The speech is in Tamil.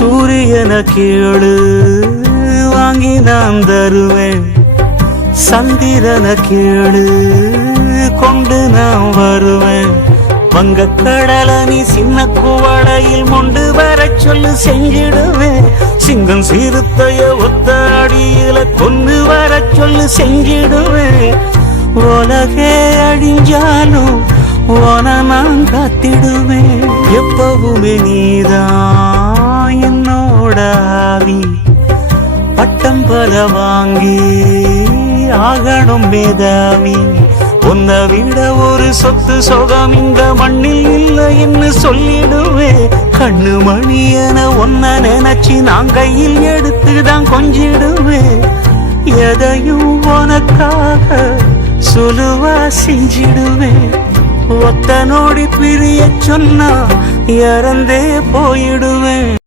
சூரியன கேளு வாங்கி நான் தருவேன், சந்திரன கேளு கொண்டு நான் வருவேன். வங்க கடல நீ சின்ன குவளையில் மொண்டு வர சொல்லு செஞ்சிடுவேன். சிங்கம் சிறுத்தைய ஒத்த அடியில கொண்டு வர சொல்லு செஞ்சிடுவேன். உலகே அழிஞ்சாலும் உன நான் காத்திடுவேன். எப்பவுமே நீதான் என்னோட ஆவி, பட்டம் பல வாங்கி ஆகணும் மேதாவி. உன்னை விட ஒரு சொத்து சொகம் இந்த மண்ணில் இல்லை என்று சொல்லிடுவேன். கண்ணு மணியன ஒன்ன நினைச்சு நான் கையில் எடுத்துதான் கொஞ்சிடுவேன். எதையும் உனக்காக சுலுவா செஞ்சிடுவேன். ஒத்த நோடி பிரிய சொன்னா இறந்தே போயிடுவேன்.